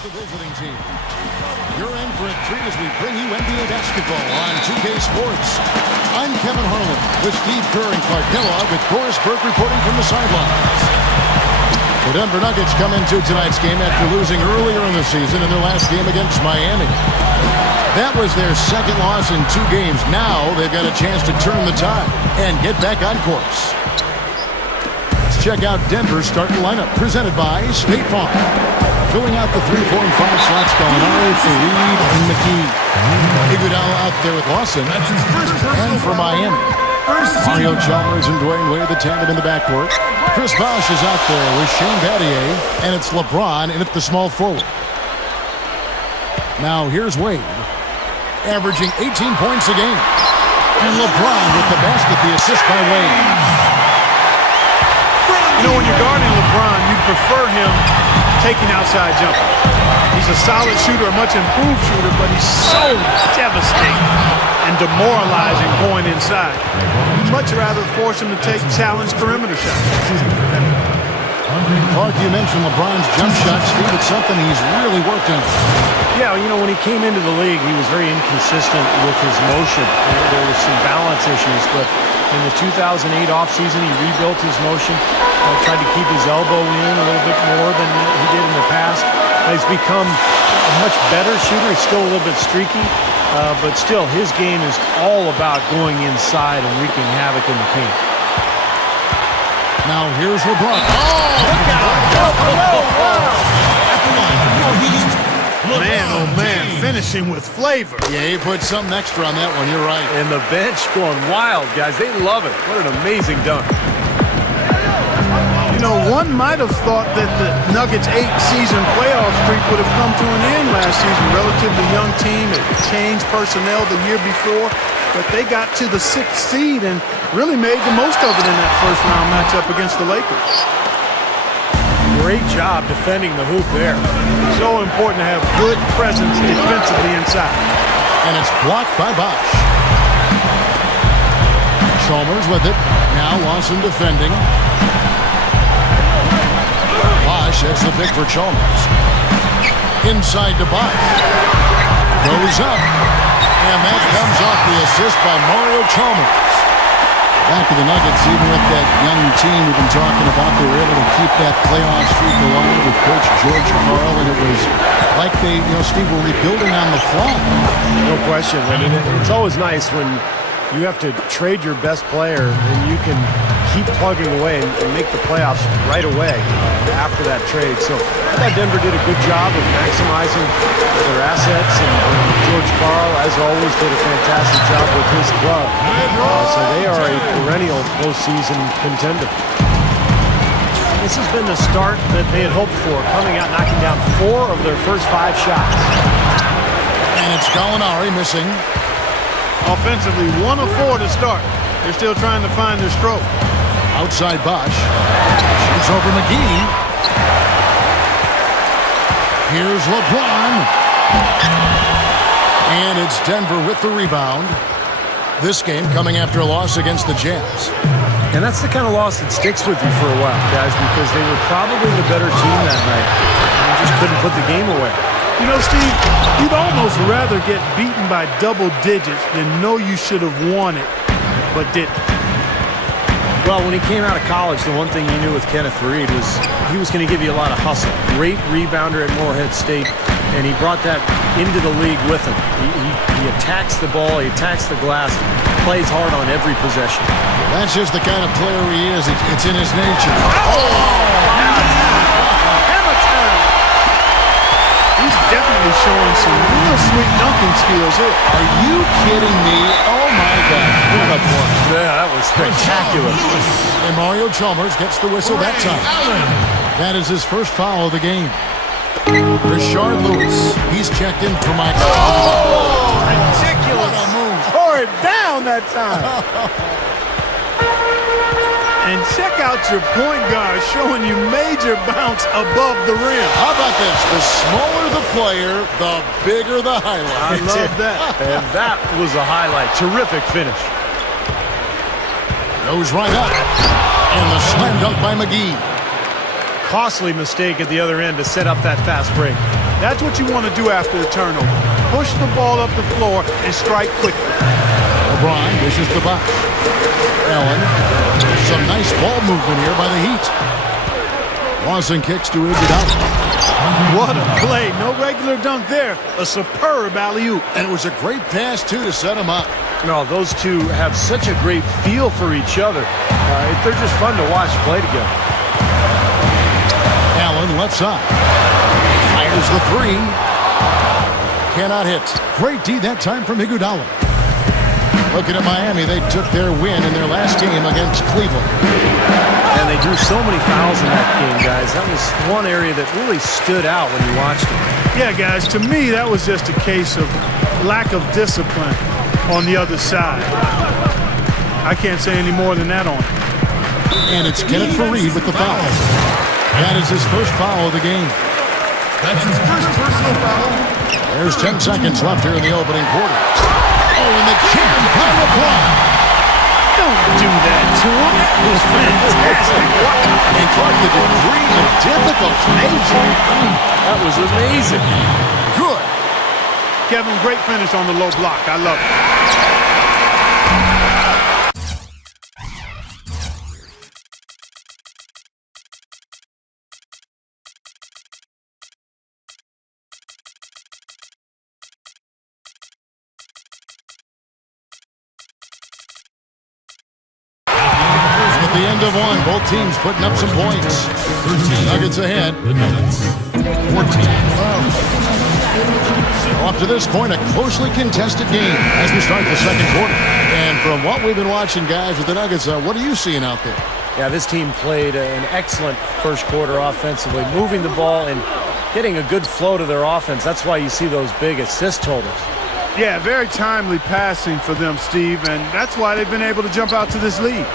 the visiting team. You're in for a treat as we bring you NBA basketball on 2K Sports. I'm Kevin Harlan with Steve Kerr and Clark Kellogg with Doris Burke reporting from the sidelines. The Denver Nuggets come into tonight's game after losing earlier in the season in their last game against Miami. That was their second loss in 2 games. Now they've got a chance to turn the tide and get back on course. Let's check out Denver's starting lineup presented by State Farm. Filling out the 3, 4, and 5 slots, Gallinari, Fareed, and McGee. Iguodala out there with Lawson. And for Miami, Mario Chalmers and Dwayne Wade, the tandem in the backcourt. Chris Bosh is out there with Shane Battier, and it's LeBron in at the small forward. Now here's Wade, averaging 18 points a game. And LeBron with the basket, the assist by Wade. You know, when you're guarding LeBron, you prefer him taking outside jumper. He's a solid shooter, a much improved shooter, but he's so devastating and demoralizing going inside. You'd much rather force him to take challenge perimeter shots. Clark, you mentioned LeBron's jump shot. Steve, it's something he's really worked on. Yeah, you know, when he came into the league, he was very inconsistent with his motion. There was some balance issues, but in the 2008 offseason, he rebuilt his motion, tried to keep his elbow in a little bit more than he did in the past. He's become a much better shooter. He's still a little bit streaky, but still, his game is all about going inside and wreaking havoc in the paint. Now here's LeBron. Oh, look out! Man, oh man, finishing with flavor. Yeah, he put something extra on that one. You're right. And the bench going wild, guys. They love it. What an amazing dunk. You know, one might have thought that the Nuggets' 8-season playoff streak would have come to an end last season. Relatively young team. It changed personnel the year before, but they got to the 6th seed and really made the most of it in that first-round matchup against the Lakers. Great job defending the hoop there. So important to have good presence defensively inside. And it's blocked by Bosh. Chalmers with it. Now Lawson defending. Bosh, that's the pick for Chalmers. Inside to Bosh. Goes up. And that comes off the assist by Mario Chalmers. Back to the Nuggets, even with that young team we've been talking about, they were able to keep that playoff streak alive with Coach George Karl, and it was like they, Steve, were rebuilding on the fly. No question. I mean, it's always nice when you have to trade your best player and you can keep plugging away and make the playoffs right away after that trade. So I thought Denver did a good job of maximizing their assets, and George Karl, as always, did a fantastic job with his club. So they are a perennial postseason contender. This has been the start that they had hoped for, coming out knocking down 4 of their first 5 shots. And it's Gallinari missing. Offensively, 1 of 4 to start. They're still trying to find their stroke. Outside Bosh. Shoots over McGee. Here's LeBron. And it's Denver with the rebound. This game coming after a loss against the Jazz. And that's the kind of loss that sticks with you for a while, guys, because they were probably the better team that night. They just couldn't put the game away. You know, Steve, you'd almost rather get beaten by double digits than know you should have won it, but didn't. Well, when he came out of college, the one thing you knew with Kenneth Fareed was he was going to give you a lot of hustle. Great rebounder at Morehead State, and he brought that into the league with him. He attacks the ball, he attacks the glass, plays hard on every possession. That's just the kind of player he is. It's in his nature. He's definitely showing some real sweet dunking skills here. Are you kidding me? Oh, my God. What a play. Yeah, that was spectacular. And Mario Chalmers gets the whistle that time. That is his first foul of the game. Rashard Lewis. He's checked in for Michael. Oh, ridiculous. What a move. Tore it down that time. And check out your point guard showing you major bounce above the rim. How about this? The smaller the player, the bigger the highlight. I love that. And that was a highlight. Terrific finish. Goes right up. And the slam dunk by McGee. Costly mistake at the other end to set up that fast break. That's what you want to do after the turnover. Push the ball up the floor and strike quickly. Lebron dishes to Bosch. Allen. Some nice ball movement here by the Heat. Lawson kicks to Iguodala. What a play. No regular dunk there. A superb alley-oop. And it was a great pass, too, to set him up. No, those two have such a great feel for each other. They're just fun to watch play together. Allen left side. Fires the three. Cannot hit. Great D that time from Iguodala. Looking at Miami, they took their win in their last game against Cleveland. And they drew so many fouls in that game, guys. That was one area that really stood out when you watched it. Yeah, guys, to me, that was just a case of lack of discipline on the other side. I can't say any more than that on it. And it's Kenneth Faried with the foul. That is his first foul of the game. That's his first personal foul. There's 10 seconds left here in the opening quarter. Oh, and the jam by LeBron. Don't do that to him. That was fantastic. And Clark, the degree of difficulty. That was amazing. Good. Kevin, great finish on the low block. I love it. At the end of one, both teams putting up some points. Nuggets ahead. The Nuggets. 14. So up to this point, a closely contested game as we start the second quarter. And from what we've been watching, guys, with the Nuggets, what are you seeing out there? Yeah, this team played an excellent first quarter offensively, moving the ball and getting a good flow to their offense. That's why you see those big assist totals. Yeah, very timely passing for them, Steve, and that's why they've been able to jump out to this lead.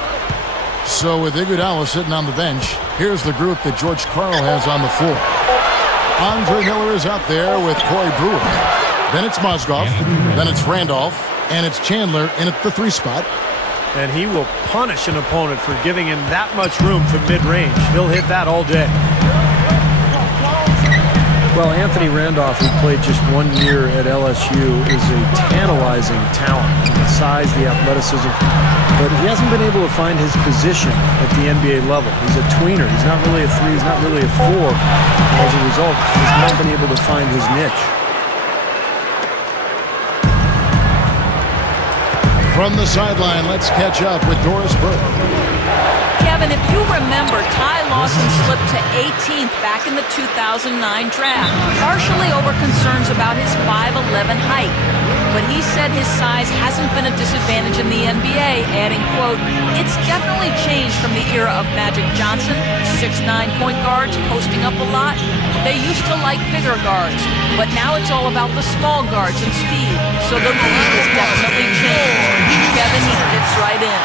So with Iguodala sitting on the bench, here's the group that George Karl has on the floor. Andre Miller is out there with Corey Brewer. Then it's Mozgov. Then it's Randolph. And it's Chandler in at the 3 spot. And he will punish an opponent for giving him that much room from mid-range. He'll hit that all day. Well, Anthony Randolph, who played just 1 year at LSU, is a tantalizing talent. The size, the athleticism. But he hasn't been able to find his position at the NBA level. He's a tweener. He's not really a 3. He's not really a 4. As a result, he's not been able to find his niche. From the sideline, let's catch up with Doris Burke. Kevin, if you remember, Ty Lawson slipped to 18th back in the 2009 draft, partially over concerns about his 5'11" height. But he said his size hasn't been a disadvantage in the NBA, adding, quote, "It's definitely changed from the era of Magic Johnson, 6'9" point guards posting up a lot. They used to like bigger guards, but now it's all about the small guards and speed. So the league has definitely changed." Kevin, he fits right in.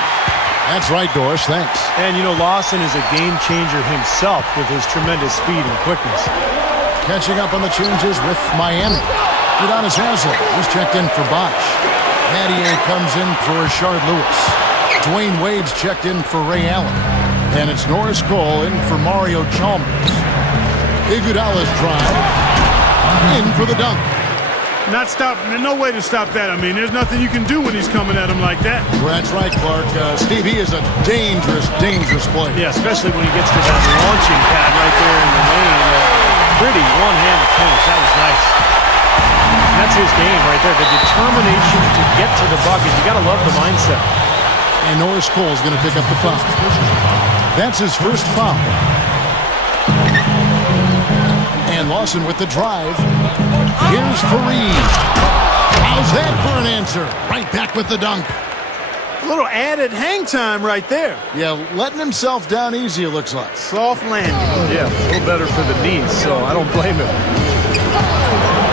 That's right, Doris. Thanks. And, you know, Lawson is a game changer himself with his tremendous speed and quickness. Catching up on the changes with Miami. Udonis Haslem, who's checked in for Bosch. Mattier comes in for Rashard Lewis. Dwayne Wade's checked in for Ray Allen. And it's Norris Cole in for Mario Chalmers. Iguodala's drive. In for the dunk. Not stop. There's no way to stop that. I mean, there's nothing you can do when he's coming at him like that. Well, that's right, Clark. Steve, he is a dangerous, dangerous player. Yeah, especially when he gets to that launching pad right there in the lane. Pretty one-handed finish. That was nice. And that's his game right there. The determination to get to the bucket. You got to love the mindset. And Norris Cole is going to pick up the foul. That's his first foul. And Lawson with the drive. Here's Faried. How's that for an answer? Right back with the dunk. A little added hang time right there. Yeah, letting himself down easy, it looks like. Soft landing. Yeah, a little better for the knees, so I don't blame him.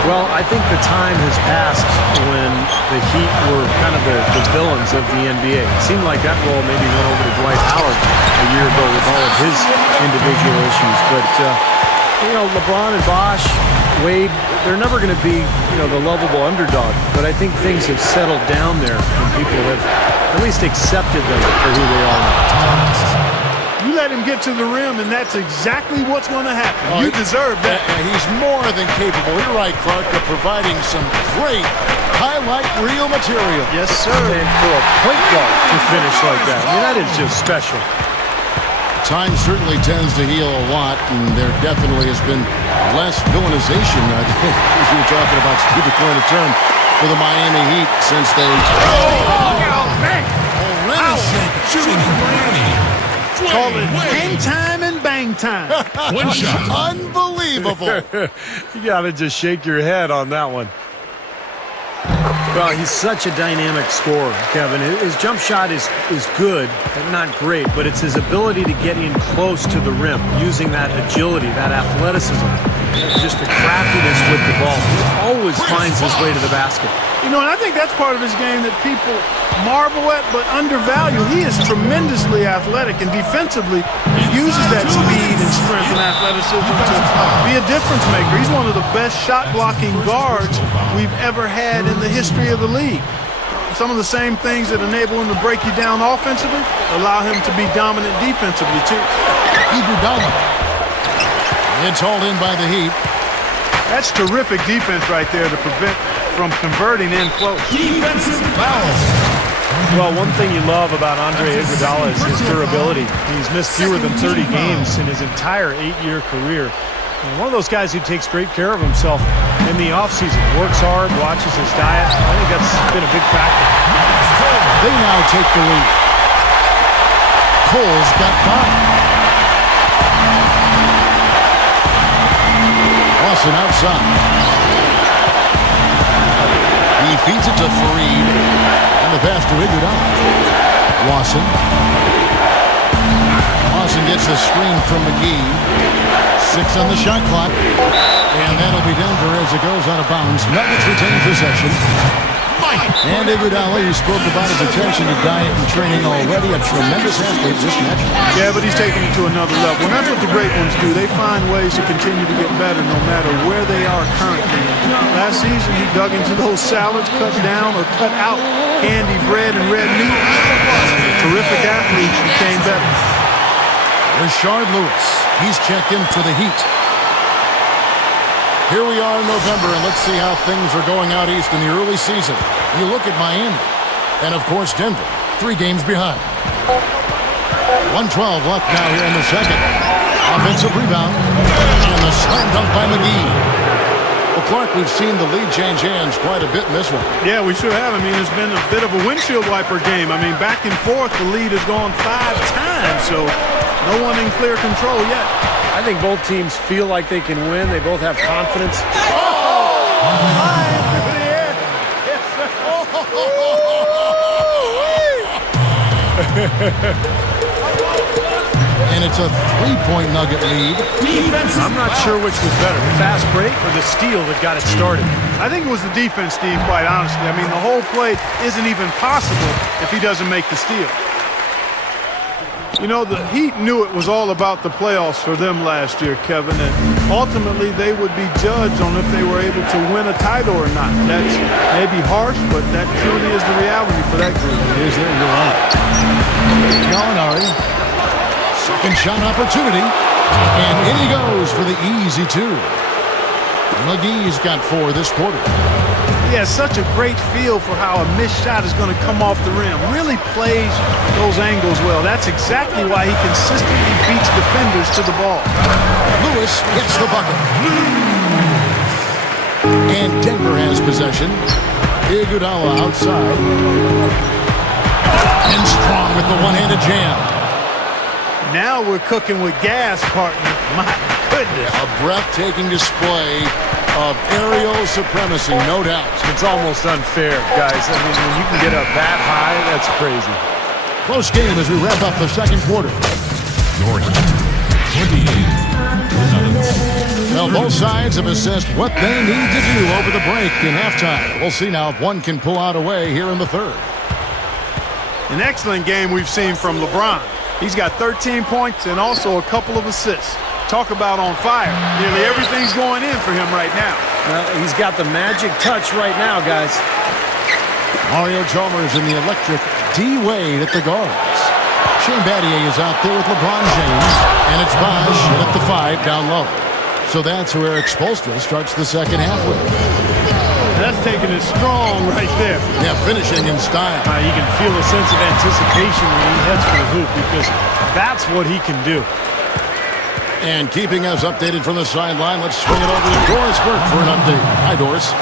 Well, I think the time has passed when the Heat were kind of the villains of the NBA. It seemed like that role maybe went over to Dwight Howard a year ago with all of his individual issues. But, you know, LeBron and Bosch, Wade, they're never going to be, you know, the lovable underdog. But I think things have settled down there and people have at least accepted them for who they are now. You let him get to the rim, and that's exactly what's going to happen. You deserve that. He's more than capable. You're right, Clark, of providing some great highlight reel material. Yes, sir. And for a point guard to finish like that, I mean, that is just special. Time certainly tends to heal a lot, and there definitely has been less villainization, as you were talking about, to the coin of term, for the Miami Heat since they... Shooting for Miami. Call it hang time and bang time. One shot. Unbelievable. You got to just shake your head on that one. Well, he's such a dynamic scorer, Kevin. His jump shot is good, but not great, but it's his ability to get in close to the rim, using that agility, that athleticism, just the craftiness with the ball. He always finds his way to the basket. You know, and I think that's part of his game that people marvel at but undervalue. He is tremendously athletic, and defensively, he uses that speed and strength and athleticism to be a difference maker. He's one of the best shot-blocking guards we've ever had in the history of the league. Some of the same things that enable him to break you down offensively allow him to be dominant defensively, too. Iguodala. It's hauled in by the Heat. That's terrific defense right there to prevent from converting in close. Defensive foul. Well, one thing you love about Andre Iguodala is his durability. He's missed fewer than 30 games in his entire 8-year career. And one of those guys who takes great care of himself in the offseason, works hard, watches his diet. I think that's been a big factor. They now take the lead. Cole's got 5. Lawson outside. He feeds it to Fareed. And the pass to Iguodala. Lawson. Lawson gets the screen from McGee. 6 on the shot clock. And that'll be Denver as it goes out of bounds. Nuggets retain possession. And Iguodala, you spoke about his attention to diet and training already. A tremendous athlete, just naturally. Yeah, but he's taking it to another level. And that's what the great ones do. They find ways to continue to get better no matter where they are currently. Last season, he dug into those salads, cut down or cut out candy bread and red meat. Terrific athlete, became better. Rashard Lewis, he's checked in for the Heat. Here we are in November, and let's see how things are going out east in the early season. You look at Miami, and of course Denver, 3 games behind. 1:12 left now here in the second. Offensive rebound, and the slam dunk by McGee. Well, Clark, we've seen the lead change hands quite a bit in this one. Yeah, we sure have. I mean, it's been a bit of a windshield wiper game. I mean, back and forth, the lead has gone 5 times, so no one in clear control yet. I think both teams feel like they can win. They both have confidence. And it's a 3-point Nugget lead. I'm not sure which was better, the fast break or the steal that got it started. I think it was the defense, Steve, quite honestly. I mean, the whole play isn't even possible if he doesn't make the steal. You know, the Heat knew it was all about the playoffs for them last year, Kevin, and ultimately they would be judged on if they were able to win a title or not. That's maybe harsh, but that truly is the reality for that group. Here's there, you're right. Gallinari, second shot opportunity, and in he goes for the easy 2. McGee's got 4 this quarter. He has such a great feel for how a missed shot is going to come off the rim. Really plays those angles well. That's exactly why he consistently beats defenders to the ball. Lewis gets the bucket. And Denver has possession. Iguodala outside. And Strong with the one-handed jam. Now we're cooking with gas, partner. My goodness. A breathtaking display of aerial supremacy, no doubt. It's almost unfair, guys. I mean, when you can get up that high, that's crazy. Close game as we wrap up the second quarter. Your Heat, 28. Well, both sides have assessed what they need to do over the break in halftime. We'll see now if one can pull out a way here in the third. An excellent game we've seen from LeBron. He's got 13 points and also a couple of assists. Talk about on fire. Nearly everything's going in for him right now. Well, he's got the magic touch right now, guys. Mario Chalmers in the electric D-Wade at the guards. Shane Battier is out there with LeBron James, and it's Bosch in at the 5 down low. So that's who Eric Spoelstra starts the second half with. That's taking it strong right there. Yeah, finishing in style. You can feel a sense of anticipation when he heads for the hoop because that's what he can do. And keeping us updated from the sideline, let's swing it over to Doris Burke for an update. Hi, Doris.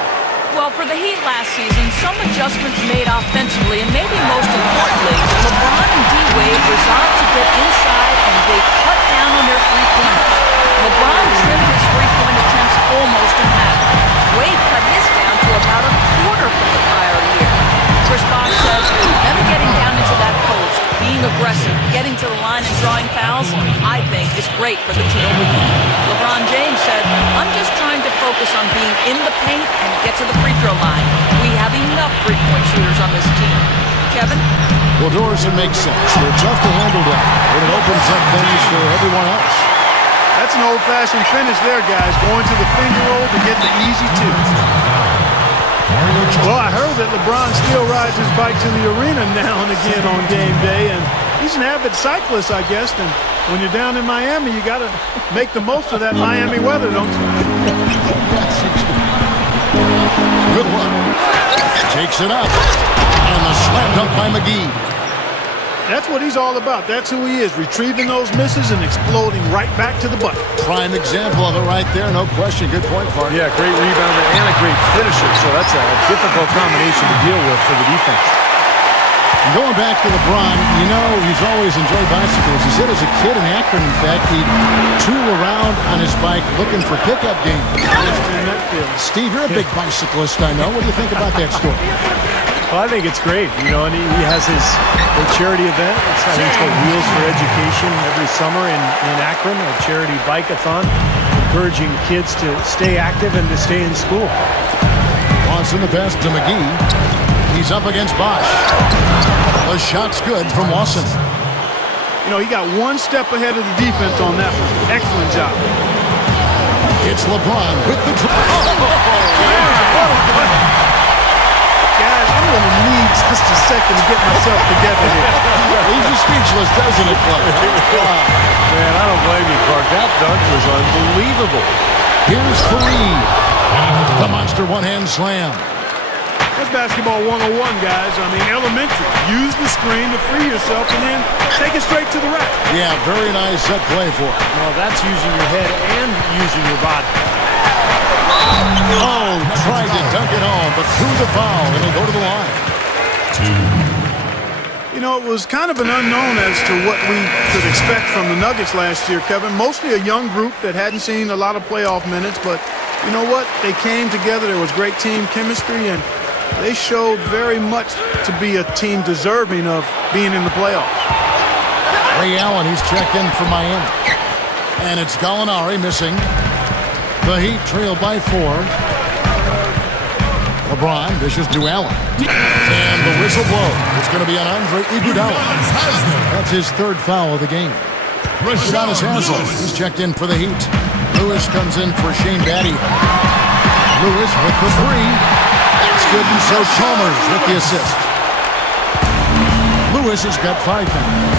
Well, for the Heat last season, some adjustments made offensively, and maybe most importantly, LeBron and D-Wade resolved to get inside and they cut down on their three-pointers. LeBron trimmed his three-point attempts almost in half. Wade cut his down to about a quarter from the prior year. Chris Bosh said, them getting down into that post, being aggressive, getting to the line and drawing fouls, I think is great for the team. LeBron James said, I'm just trying to focus on being in the paint and get to the free throw line. We have enough three-point shooters on this team. Kevin? Well, Doris, it makes sense. They're tough to handle that, but it opens up things for everyone else. That's an old-fashioned finish there, guys. Going to the finger roll to get the easy two. Well, I heard that LeBron still rides his bike to the arena now and again on game day, and he's an avid cyclist, I guess. And when you're down in Miami, you got to make the most of that Miami weather, don't you? Good one. Takes it up. And the slam dunk by McGee. That's what he's all about. That's who he is, retrieving those misses and exploding right back to the bucket. Prime example of it right there, no question. Good point, Clark. Yeah, great rebounder and a great finisher, so that's a difficult combination to deal with for the defense. Going back to LeBron, you know, he's always enjoyed bicycles. He said as a kid in Akron, in fact, he'd tool around on his bike looking for pickup games. Steve, you're a big bicyclist, I know. What do you think about that story? Well, I think it's great, you know, and he has his charity event. I think it's called Wheels for Education every summer in Akron, a charity bike-a-thon, encouraging kids to stay active and to stay in school. Lawson the best to McGee. He's up against Bosch. The shot's good from Lawson. You know, he got one step ahead of the defense on that one. Excellent job. It's LeBron with the Guys, I'm going to need just a second to get myself together here. Leaves you speechless, doesn't it, Clark? Man, I don't blame you, Clark. That dunk was unbelievable. Here's Fareed. The monster one-hand slam. That's basketball 101, guys. I mean, elementary. Use the screen to free yourself and then take it straight to the rack. Yeah, very nice set play for it. Well, that's using your head and using your body. Oh, tried to dunk it home, but threw the foul. It'll go to the line. You know, it was kind of an unknown as to what we could expect from the Nuggets last year, Kevin. Mostly a young group that hadn't seen a lot of playoff minutes, but you know what? They came together. There was great team chemistry, and they showed very much to be a team deserving of being in the playoffs. Ray Allen, he's checked in for Miami. And it's Gallinari missing. The Heat trailed by 4. LeBron dishes to Allen. And the whistle blows. It's going to be on Andre Iguodala. That's his third foul of the game. Udonis Haslem, he's checked in for the Heat. Lewis comes in for Shane Battier. Lewis with the 3. That's good, and so Chalmers with the assist. Lewis has got 5 now.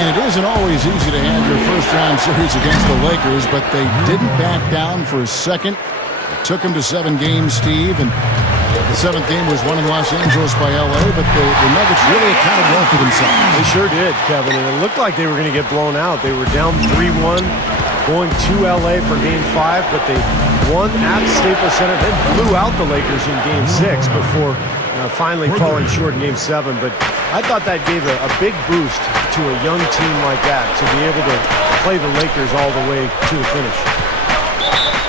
And it isn't always easy to have your first-round series against the Lakers, but they didn't back down for a second. It took them to 7 games, Steve, and the 7th game was won in Los Angeles by L.A., but the Nuggets really accounted well for themselves. They sure did, Kevin, and it looked like they were going to get blown out. They were down 3-1, going to L.A. for Game 5, but they won at Staples Center, then blew out the Lakers in Game 6 before finally falling short in Game 7. But I thought that gave a big boost to a young team like that to be able to play the Lakers all the way to the finish.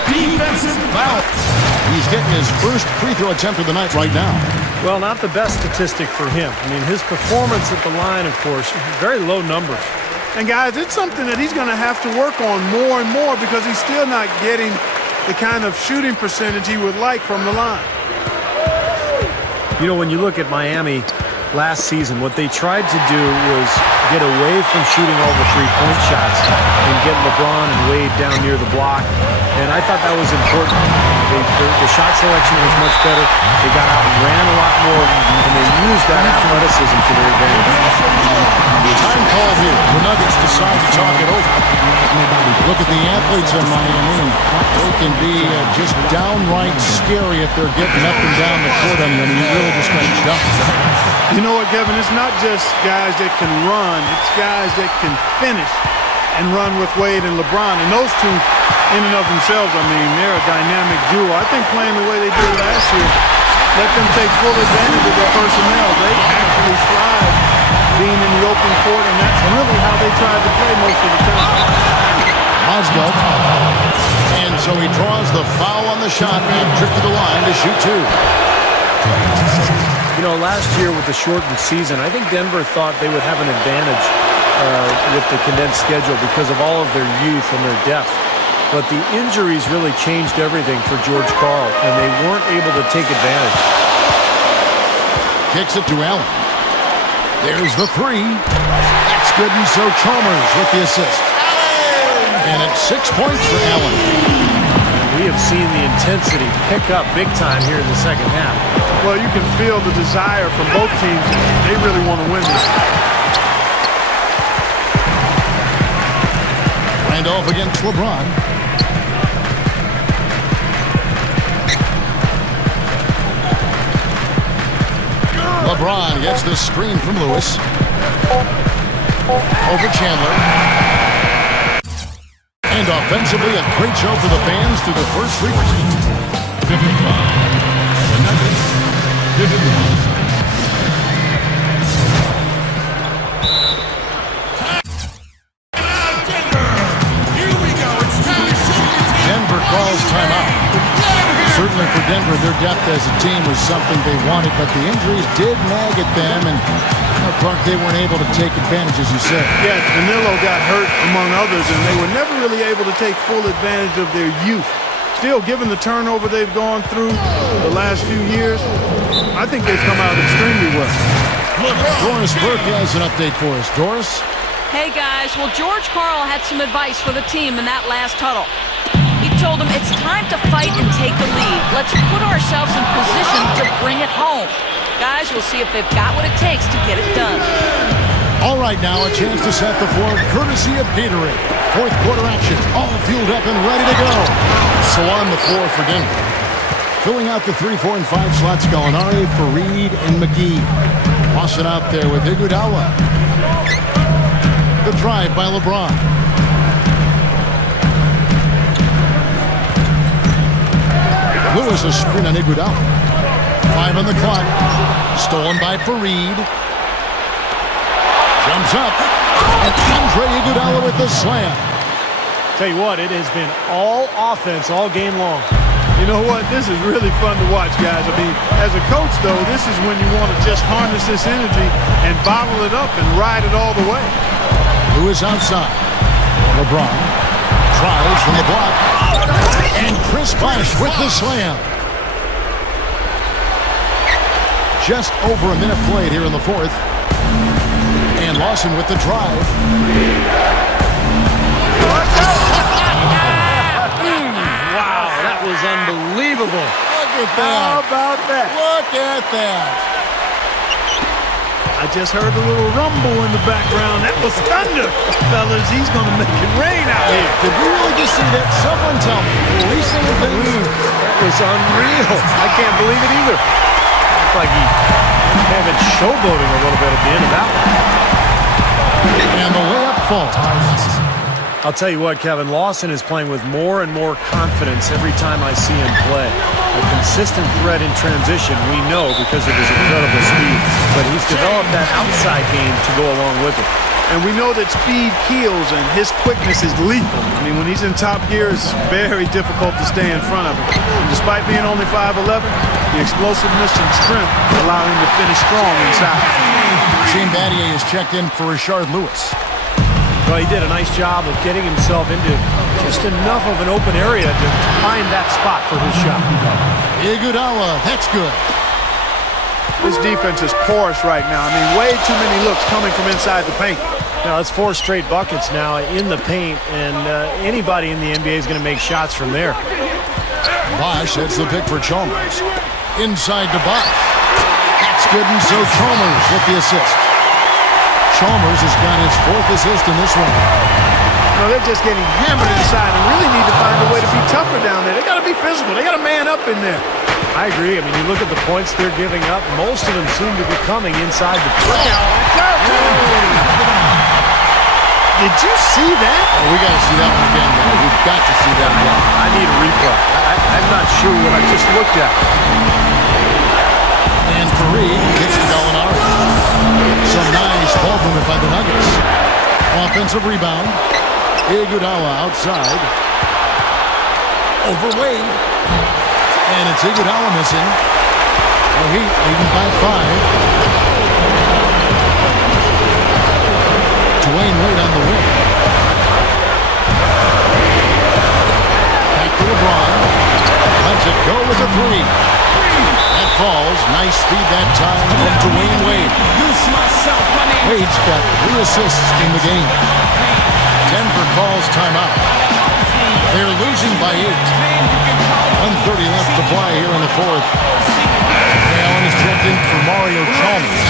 Defensive foul. He's getting his first free throw attempt of the night right now. Well, not the best statistic for him. I mean, his performance at the line, of course, very low numbers. And guys, it's something that he's going to have to work on more and more because he's still not getting the kind of shooting percentage he would like from the line. You know, when you look at Miami, last season, what they tried to do was get away from shooting all the three-point shots and get LeBron and Wade down near the block. And I thought that was important. The shot selection was much better. They got out and ran a lot more, and they used that athleticism to their advantage. Time call here. The Nuggets decide to talk it over. Look at the athletes in Miami, and they can be just downright scary if they're getting up and down the court on them. You really just got to duck. You know what, Kevin? It's not just guys that can run. It's guys that can finish and run with Wade and LeBron. And those two, in and of themselves, I mean, they're a dynamic duo. I think playing the way they did last year, let them take full advantage of their personnel. They actually thrive being in the open court, and that's really how they tried to play most of the time. Mozgov. And so he draws the foul on the shot and tripped to the line to shoot two. You know, last year with the shortened season, I think Denver thought they would have an advantage with the condensed schedule because of all of their youth and their depth. But the injuries really changed everything for George Karl, and they weren't able to take advantage. Kicks it to Allen. There's the three. That's good, and so Chalmers with the assist. And it's 6 points for Allen. We have seen the intensity pick up big time here in the second half. Well, you can feel the desire from both teams. They really want to win this. Randolph against LeBron. LeBron gets the screen from Lewis. Over Chandler. And offensively, a great show for the fans through the first 3 quarters. 55. The Nuggets, 51. Denver calls timeout. Certainly for Denver, their depth as a team was something they wanted, but the injuries did nag at them, and Clark, they weren't able to take advantage, as you said. Yeah, Danilo got hurt, among others, and they were never really able to take full advantage of their youth. Still, given the turnover they've gone through the last few years, I think they've come out extremely well. Doris Burke has an update for us. Doris? Hey, guys. Well, George Karl had some advice for the team in that last huddle. He told them it's time to fight and take the lead. Let's put ourselves in position to bring it home. Guys, we'll see if they've got what it takes to get it done. All right, now a chance to set the floor courtesy of Gatorade. Fourth quarter action, all fueled up and ready to go. So on the floor for Denver. Filling out the 3, 4, and 5 slots, Gallinari, Fareed, and McGee. Tossing out there with Iguodala. The drive by LeBron. Lewis a screen on Iguodala. 5 on the clock. Stolen by Fareed. Jumps up. And Andre Iguodala with the slam. Tell you what, it has been all offense all game long. You know what? This is really fun to watch, guys. I mean, as a coach, though, this is when you want to just harness this energy and bottle it up and ride it all the way. Lewis outside. LeBron tries from the block. And Chris Bosh with the slam. Just over a minute played here in the fourth. And Lawson with the drive. Wow, that was unbelievable. Look at that. How about that? Look at that. I just heard a little rumble in the background. That was thunder. Fellas, he's going to make it rain out here. Did we really just see that? Someone tell me. Releasing the thing. That was unreal. I can't believe it either. Looked like he may have been showboating a little bit at the end of that one. And the layup falls. I'll tell you what, Kevin, Lawson is playing with more and more confidence every time I see him play. A consistent threat in transition, we know, because of his incredible speed. But he's developed that outside game to go along with it. And we know that speed kills, and his quickness is lethal. I mean, when he's in top gear, it's very difficult to stay in front of him. And despite being only 5'11", the explosiveness and strength allow him to finish strong inside. Shane Battier has checked in for Rashard Lewis. Well, he did a nice job of getting himself into just enough of an open area to find that spot for his shot. Iguodala, that's good. This defense is porous right now. I mean, way too many looks coming from inside the paint. Now, it's 4 straight buckets now in the paint, and anybody in the NBA is going to make shots from there. Bosch heads the pick for Chalmers. Inside to Bosch. That's good, and so Chalmers with the assist. Chalmers has got his 4th assist in this one. No, they're just getting hammered inside and really need to find a way to be tougher down there. They got to be physical. They got to man up in there. I agree. I mean, you look at the points they're giving up. Most of them seem to be coming inside the Look out. Did you see that? Oh, we got to see that one again, man. We've got to see that again. I need a replay. I'm not sure what I just looked at. And Kareem kicks to Gallinari. Some nice ball movement by the Nuggets. Offensive rebound. Iguodala outside. Over Wade. And it's Iguodala missing. The Heat leading by 5. Dwayne Wade on the wing. Back to LeBron. Lets it go with a 3. That falls. Nice speed that time from Dwayne Wade. Wade's got 3 assists in the game. Denver calls timeout. They're losing by 8. 1:30 left to play here in the 4th. Ray Allen is checked in for Mario Chalmers.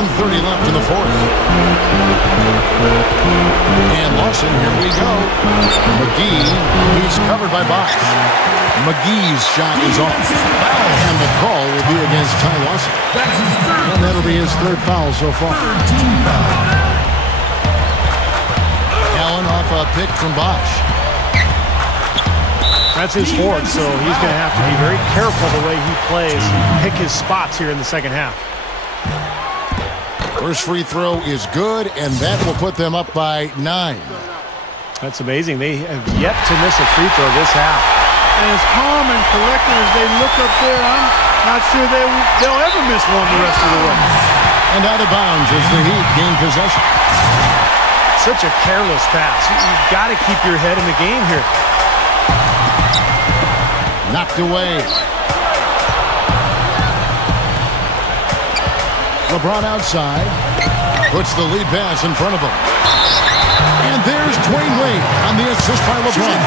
1:30 left in the 4th. And Lawson, here we go. McGee, he's covered by Bosch. McGee's shot is off. And the call will be against Ty Lawson. And that'll be his 3rd foul so far. Allen off a pick from Bosch. That's his 4th, so he's going to have to be very careful the way he plays, pick his spots here in the second half. First free throw is good, and that will put them up by 9. That's amazing. They have yet to miss a free throw this half. And as calm and collected as they look up there, I'm not sure they'll ever miss one the rest of the way. And out of bounds as the Heat gain possession. Such a careless pass. You've got to keep your head in the game here. Knocked away. LeBron outside. Puts the lead pass in front of him. And there's Dwayne Wade on the assist by LeBron.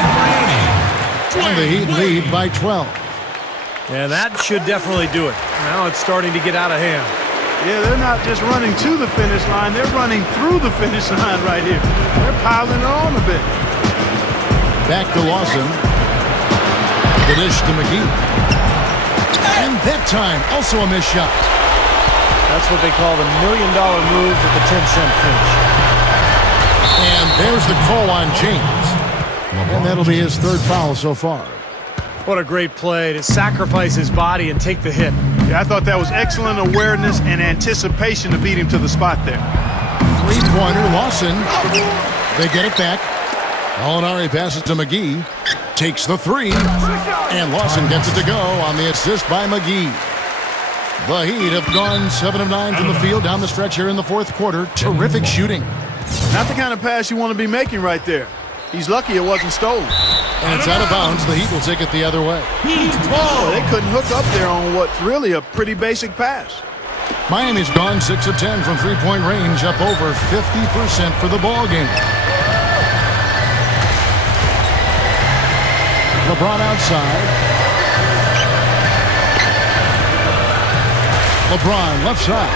And the Heat lead by 12. Yeah, that should definitely do it. Now it's starting to get out of hand. Yeah, they're not just running to the finish line. They're running through the finish line right here. They're piling it on a bit. Back to Lawson. The dish to McGee. And that time, also a missed shot. That's what they call the $1 million move with the 10-cent finish. And there's the call on James. And that'll be his 3rd foul so far. What a great play to sacrifice his body and take the hit. Yeah, I thought that was excellent awareness and anticipation to beat him to the spot there. 3-pointer, Lawson. They get it back. Gallinari passes to McGee. Takes the 3. And Lawson gets it to go on the assist by McGee. The Heat have gone 7 of 9 from the field down the stretch here in the 4th quarter. Terrific shooting. Not the kind of pass you want to be making right there. He's lucky it wasn't stolen. And it's out of bounds. The Heat will take it the other way. Well, they couldn't hook up there on what's really a pretty basic pass. Miami's gone 6 of 10 from three-point range, up over 50% for the ball game. LeBron outside. LeBron left side.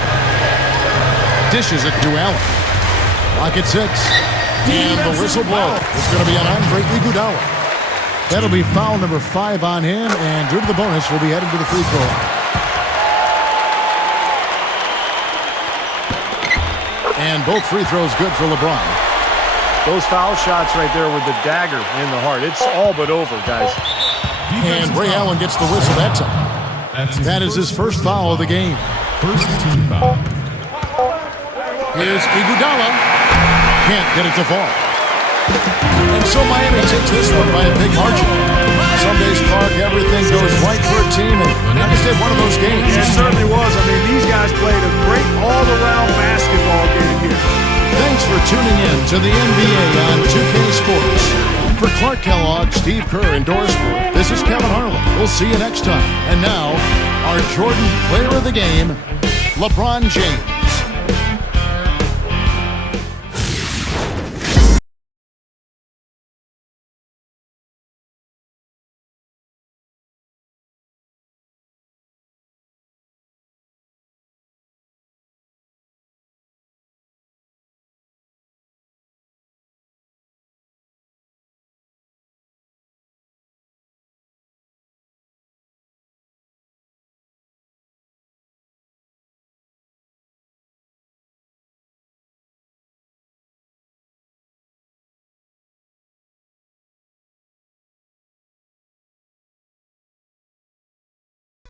Dishes it to Allen. Clock at 6. And the whistle blow. It's going to be on Andre Iguodala. That'll be foul number 5 on him, and due to the bonus, will be headed to the free throw line. And both free throws good for LeBron. Those foul shots right there with the dagger in the heart. It's all but over, guys. And Ray Allen gets the whistle that time. That is his first foul of the game. First team foul. Here's Iguodala. Can't get it to fall. And so Miami takes this one by a big margin. Some days, Clark, everything goes right for a team, and that was one of those games. Yeah, it certainly was. I mean, these guys played a great all-around basketball game here. Thanks for tuning in to the NBA on 2K Sports. For Clark Kellogg, Steve Kerr, and Doris Burke, this is Kevin Harlan. We'll see you next time. And now, our Jordan Player of the Game, LeBron James.